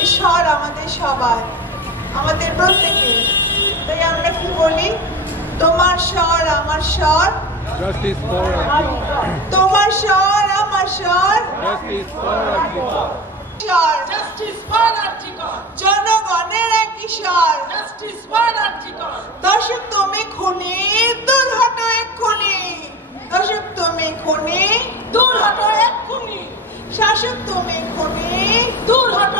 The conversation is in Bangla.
এই স্বর আমাদের সবার, আমাদের প্রত্যেকে। তাই আমরা কি বলি? তোমার স্বর আমার স্বর, Justice for Arjika. তোমার স্বর আমার স্বর, Justice for Arjika. স্বর Justice for Arjika. জনগণের একই স্বর। Justice for Arjika. দর্শক তুমি খুনি, দূর হটো এক্ষুনি। দর্শক তুমি খুনি, দূর হটো এক্ষুনি। শাসক তুমি খুনি, দূর হটো